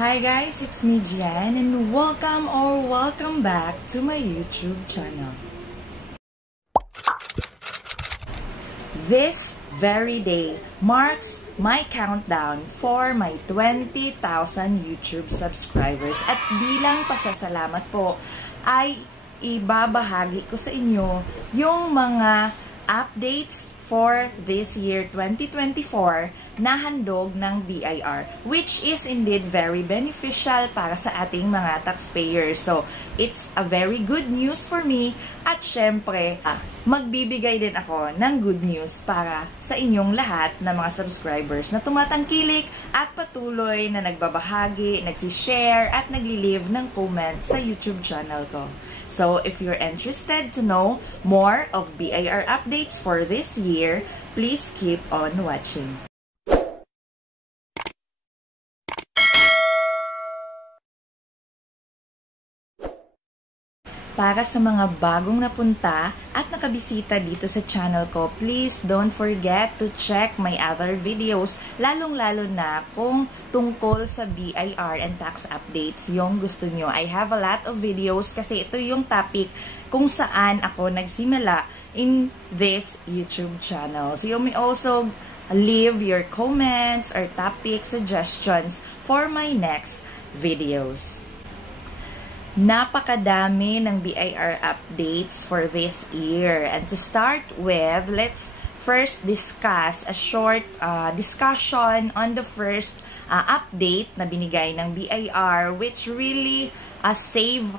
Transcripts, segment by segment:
Hi guys, it's me Gian and welcome back to my YouTube channel. This very day marks my countdown for my 20,000 YouTube subscribers at bilang pasasalamat po ay ibabahagi ko sa inyo yung mga updates for this year 2024 na handog ng BIR, which is indeed very beneficial para sa ating mga taxpayers. So, it's a very good news for me at syempre, magbibigay din ako ng good news para sa inyong lahat na mga subscribers na tumatangkilik at patuloy na nagbabahagi, nagsishare at nagli-leave ng comment sa YouTube channel ko. So, if you're interested to know more of BIR updates for this year, please keep on watching. Para sa mga bagong napunta at nakabisita dito sa channel ko, please don't forget to check my other videos, lalong-lalo na kung tungkol sa BIR and tax updates yung gusto nyo. I have a lot of videos kasi ito yung topic kung saan ako nagsimula in this YouTube channel. So you may also leave your comments or topic suggestions for my next videos. Napakadami ng BIR updates for this year. And to start with, let's first discuss a short discussion on the first update na binigay ng BIR, which really save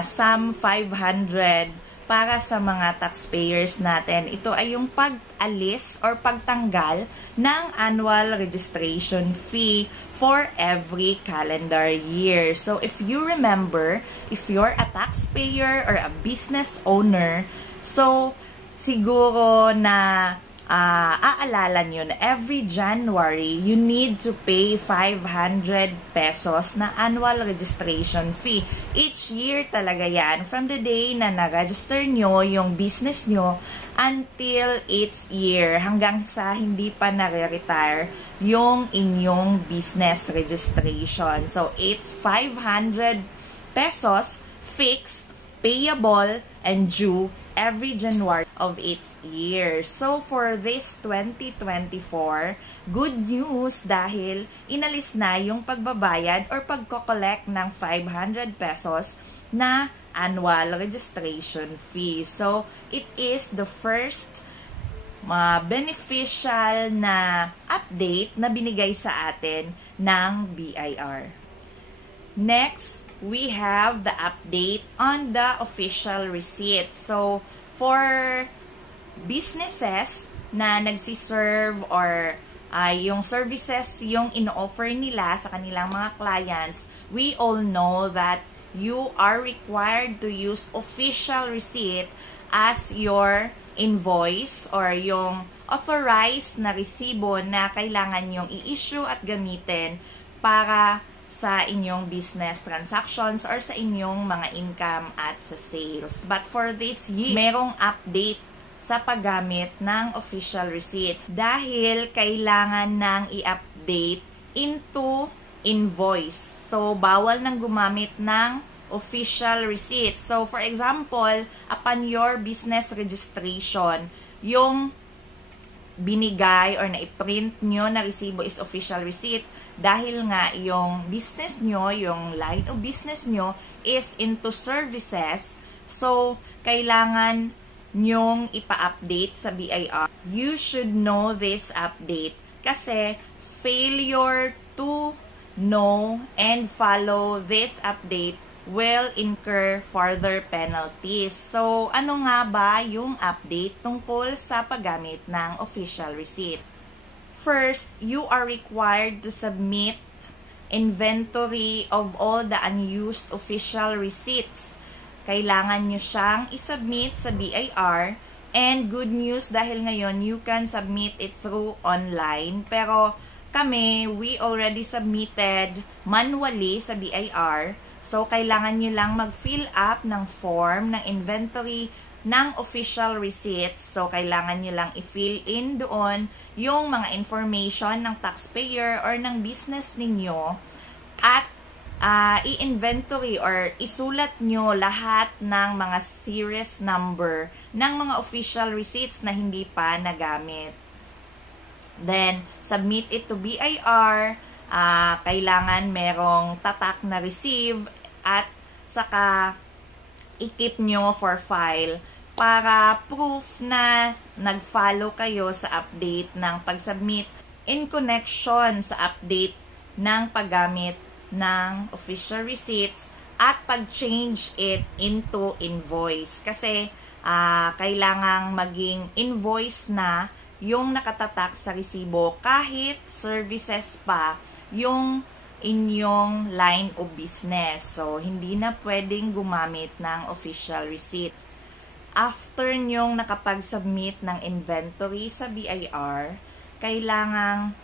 some 500 para sa mga taxpayers natin. Ito ay yung pag-alis or pagtanggal ng annual registration fee for every calendar year. So, if you remember, if you're a taxpayer or a business owner, so, siguro na aalala nyo na every January, you need to pay 500 pesos na annual registration fee. Each year talaga yan, from the day na na-register nyo yung business nyo until each year, hanggang sa hindi pa nare-retire yung inyong business registration. So, it's 500 pesos fixed, payable, and due every January of each year. So, for this 2024, good news dahil inalis na yung pagbabayad or pagko-collect ng 500 pesos na annual registration fee. So, it is the first beneficial na update na binigay sa atin ng BIR. Next, we have the update on the official receipt. So, for businesses na nagsiserve or yung services yung ino-offer nila sa kanilang mga clients, we all know that you are required to use official receipt as your invoice or yung authorized na resibo na kailangan yung i-issue at gamitin para sa inyong business transactions or sa inyong mga income at sa sales. But for this year, merong update sa paggamit ng official receipts dahil kailangan nang i-update into invoice. So, bawal nang gumamit ng official receipt. So, for example, upon your business registration, yung binigay or na-print nyo na resibo is official receipt dahil nga yung business nyo, yung line of business nyo is into services. So, kailangan nyong ipa-update sa BIR. You should know this update kasi failure to know and follow this update will incur further penalties. So, ano nga ba yung update tungkol sa paggamit ng official receipt? First, you are required to submit inventory of all the unused official receipts. Kailangan nyo siyang isubmit sa BIR. And good news dahil ngayon, you can submit it through online. Pero kami, we already submitted manually sa BIR. So, kailangan nyo lang mag-fill up ng form ng inventory ng official receipts. So, kailangan nyo lang i-fill in doon yung mga information ng taxpayer or ng business ninyo at i-inventory or isulat nyo lahat ng mga series number ng mga official receipts na hindi pa nagamit. Then, submit it to BIR. Kailangan merong tatak na receive at saka i-keep nyo for file para proof na nag-follow kayo sa update ng pag-submit in connection sa update ng paggamit ng official receipts at pag-change it into invoice. Kasi kailangang maging invoice na yung nakatatak sa resibo kahit services pa yung inyong line of business. So, hindi na pwedeng gumamit ng official receipt. After nyong nakapag-submit ng inventory sa BIR, kailangang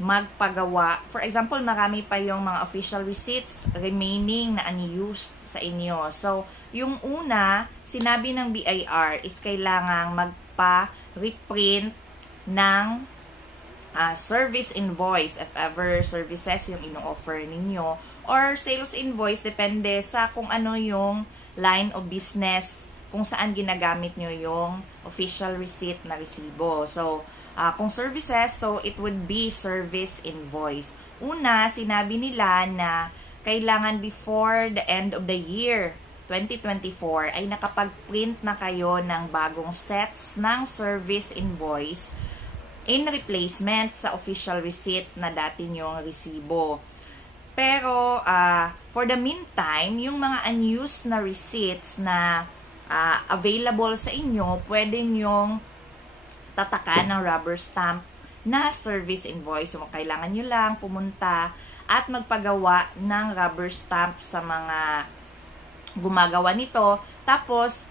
magpagawa. For example, marami pa yung mga official receipts remaining na unused sa inyo. So, yung una, sinabi ng BIR is kailangang magpa-reprint ng service invoice if ever services yung ino-offer ninyo or sales invoice, depende sa kung ano yung line of business kung saan ginagamit nyo yung official receipt na resibo. So, kung services, so it would be service invoice. Una, sinabi nila na kailangan before the end of the year 2024 ay nakapag-print na kayo ng bagong sets ng service invoice in replacement sa official receipt na dati nyong resibo. Pero, for the meantime, yung mga unused na receipts na available sa inyo, pwede nyong tatakan ng rubber stamp na service invoice. So, kailangan nyo lang pumunta at magpagawa ng rubber stamp sa mga gumagawa nito. Tapos,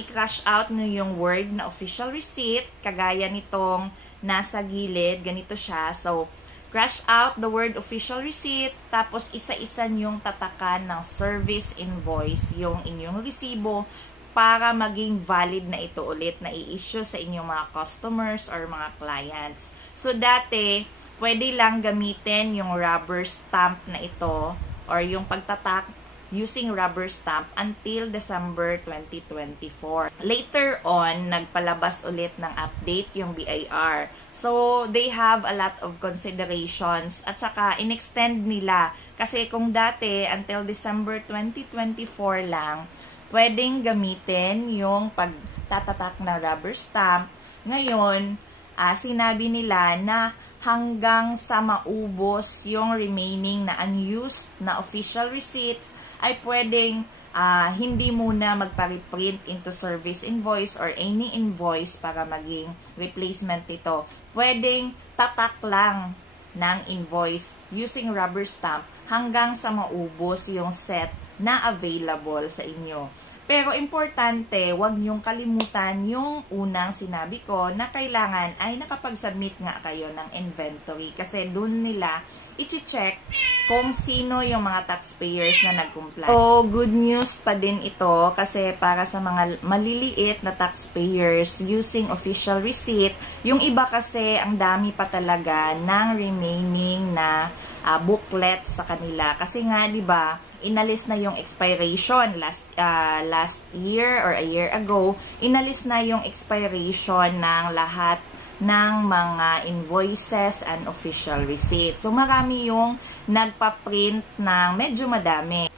i-crash out nyo yung word na official receipt, kagaya nitong nasa gilid, ganito siya. So, crash out the word official receipt, tapos isa-isa nyong tatakan ng service invoice yung inyong resibo para maging valid na ito ulit na i-issue sa inyong mga customers or mga clients. So, dati, pwede lang gamitin yung rubber stamp na ito or yung pagtatak using rubber stamp until December 2024. Later on, nagpalabas ulit ng update yung BIR. So, they have a lot of considerations at saka in-extend nila. Kasi kung dati, until December 2024 lang, pwedeng gamitin yung pagtatatak na rubber stamp. Ngayon, sinabi nila na hanggang sa maubos yung remaining na unused na official receipts, ay pwedeng hindi muna magpa-reprint into service invoice or any invoice para maging replacement ito. Pwedeng tatak lang ng invoice using rubber stamp hanggang sa maubos yung set na available sa inyo. Pero importante, huwag niyong kalimutan yung unang sinabi ko na kailangan ay nakapag-submit nga kayo ng inventory kasi dun nila i-check kung sino yung mga taxpayers na nag-comply. So, good news pa din ito kasi para sa mga maliliit na taxpayers using official receipt, yung iba kasi ang dami pa talaga ng remaining na booklet sa kanila. Kasi nga, di ba, inalis na yung expiration last year or a year ago, inalis na yung expiration ng lahat ng mga invoices and official receipts. So, marami yung nagpa-print ng medyo madami.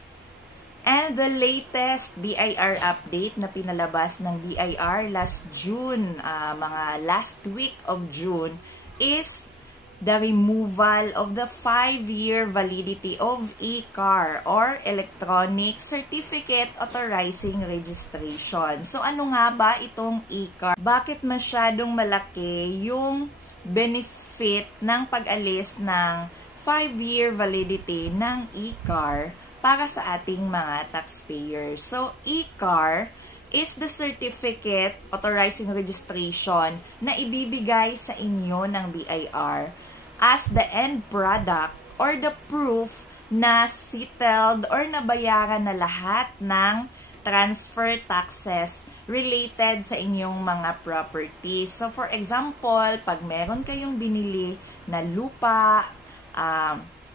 And the latest BIR update na pinalabas ng BIR last June, mga last week of June, is the removal of the 5-year validity of e-CAR or Electronic Certificate Authorizing Registration. So, ano nga ba itong e-CAR? Bakit masyadong malaki yung benefit ng pag-alis ng 5-year validity ng e-CAR para sa ating mga taxpayers? So, e-CAR is the certificate authorizing registration na ibibigay sa inyo ng BIR as the end product or the proof na settled or nabayaran na lahat ng transfer taxes related sa inyong mga properties. So, for example, pag meron kayong binili na lupa,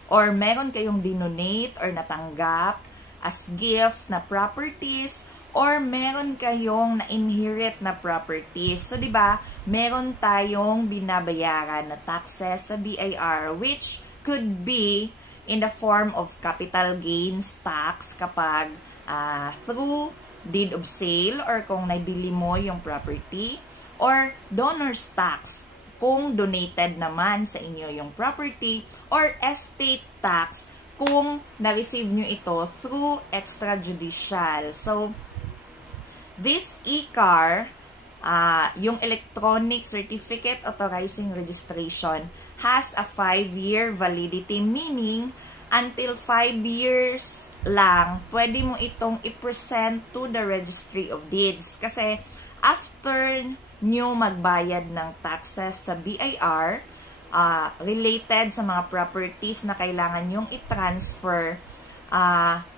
or meron kayong dinonate or natanggap as gift na properties, or meron kayong na-inherit na properties. So, di ba, meron tayong binabayaran na taxes sa BIR, which could be in the form of capital gains tax kapag through deed of sale or kung nabili mo yung property, or donor's tax kung donated naman sa inyo yung property, or estate tax kung na-receive nyo ito through extrajudicial. So, this e-CAR, yung Electronic Certificate Authorizing Registration, has a 5-year validity, meaning until 5 years lang, pwede mo itong i-present to the Registry of Deeds. Kasi after nyo magbayad ng taxes sa BIR, related sa mga properties na kailangan nyong i-transfer,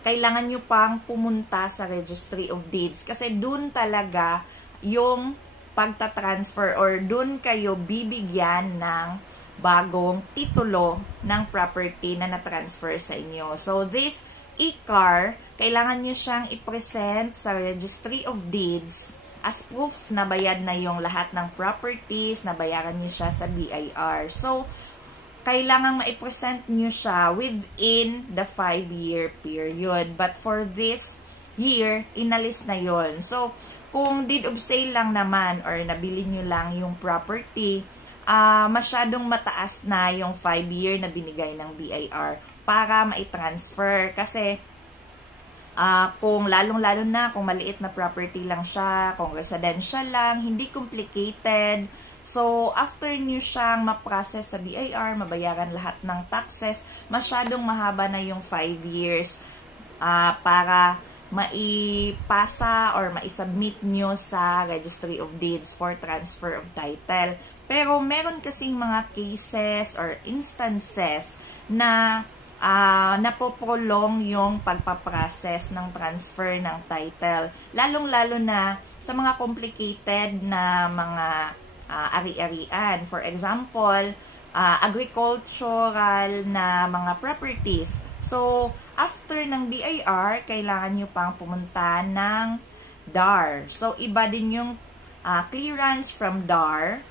kailangan nyo pang pumunta sa Registry of Deeds kasi dun talaga yung pagta-transfer or dun kayo bibigyan ng bagong titulo ng property na na-transfer sa inyo. So, this e-CAR, kailangan nyo siyang i-present sa Registry of Deeds as proof na bayad na yung lahat ng properties, na bayaran nyo siya sa BIR. So, kailangan ma-present nyo siya within the 5-year period. But for this year, inalis na yon. So, kung deed of sale lang naman or nabili nyo lang yung property, masyadong mataas na yung 5-year na binigay ng BIR para ma-transfer. Kasi, kung lalong-lalo na, kung maliit na property lang siya, kung residential lang, hindi complicated. So, after nyo siyang ma-process sa BIR, mabayaran lahat ng taxes, masyadong mahaba na yung 5 years para maipasa or maisubmit nyo sa Registry of Deeds for transfer of title. Pero meron kasing mga cases or instances na napoprolong yung pagpaprocess ng transfer ng title. Lalong-lalo na sa mga complicated na mga ari-arian. For example, agricultural na mga properties. So, after ng BIR, kailangan nyo pang pumunta ng DAR. So, iba din yung clearance from DAR.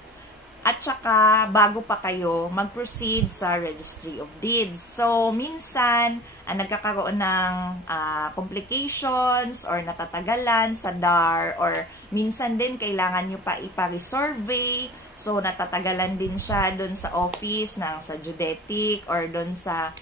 At saka, bago pa kayo mag-proceed sa Registry of Deeds. So, minsan, nagkakaroon ng complications or natatagalan sa DAR, or minsan din kailangan nyo pa ipa-resurvey. So, natatagalan din siya dun sa office ng sa Geodetic or dun sa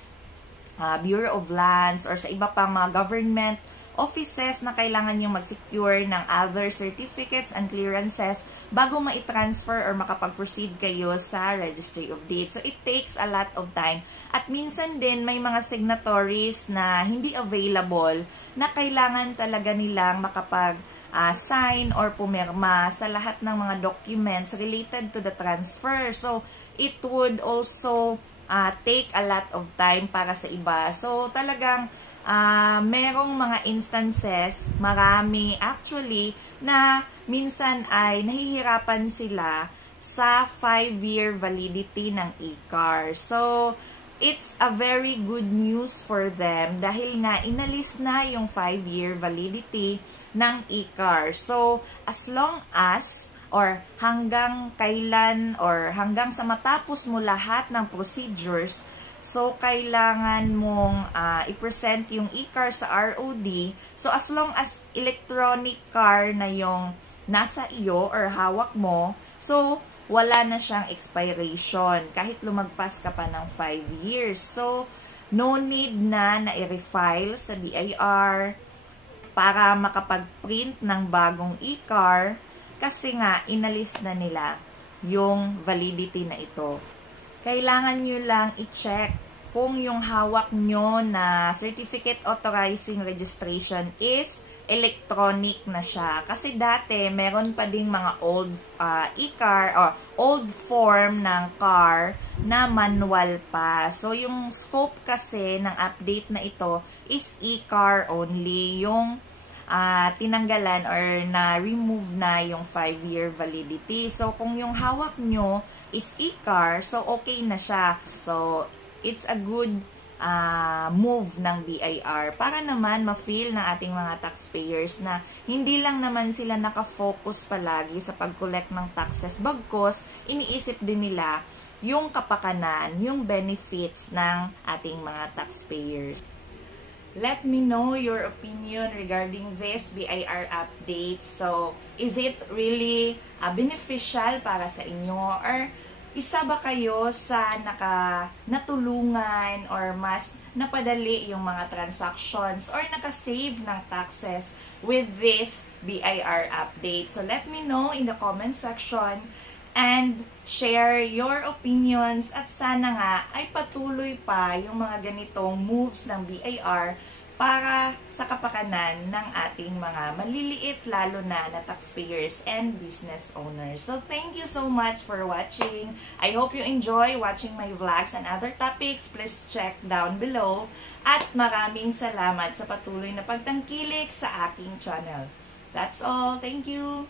Bureau of Lands or sa iba pang mga government offices na kailangan nyo mag-secure ng other certificates and clearances bago ma-transfer or makapag-proceed kayo sa Registry of Deeds. So, it takes a lot of time. At minsan din, may mga signatories na hindi available na kailangan talaga nilang makapag-sign or pumirma sa lahat ng mga documents related to the transfer. So, it would also take a lot of time para sa iba. So, talagang merong mga instances, marami actually, na minsan ay nahihirapan sila sa 5-year validity ng e-CAR. So, it's a very good news for them dahil nga inalis na yung 5-year validity ng e-CAR. So, as long as or hanggang kailan or hanggang sa matapos mo lahat ng procedures, so kailangan mong i-present yung e-CAR sa ROD. So as long as electronic CAR na yung nasa iyo or hawak mo, so wala na siyang expiration kahit lumagpas ka pa ng 5 years. So no need na i-refile sa BIR para makapag-print ng bagong e-CAR kasi nga inalis na nila yung validity na ito. Kailangan nyo lang i-check kung yung hawak nyo na Certificate Authorizing Registration is electronic na siya. Kasi dati, meron pa ding mga old e-CAR or old form ng CAR na manual pa. So, yung scope kasi ng update na ito is e-CAR only. Yung tinanggalan or na-remove na yung 5-year validity. So, kung yung hawak nyo is e-CAR, so okay na siya. So, it's a good move ng BIR para naman ma-feel ng ating mga taxpayers na hindi lang naman sila nakafocus palagi sa pag-collect ng taxes, bagkos iniisip din nila yung kapakanan, yung benefits ng ating mga taxpayers. Let me know your opinion regarding this BIR update. So, is it really beneficial para sa inyo, or isa ba kayo sa natulungan or mas napadali yung mga transactions or nakasave ng taxes with this BIR update? So let me know in the comment section and share your opinions, at sana nga ay patuloy pa yung mga ganitong moves ng BIR para sa kapakanan ng ating mga maliliit lalo na taxpayers and business owners. So thank you so much for watching. I hope you enjoy watching my vlogs and other topics. Please check down below. At maraming salamat sa patuloy na pagtangkilik sa aking channel. That's all. Thank you.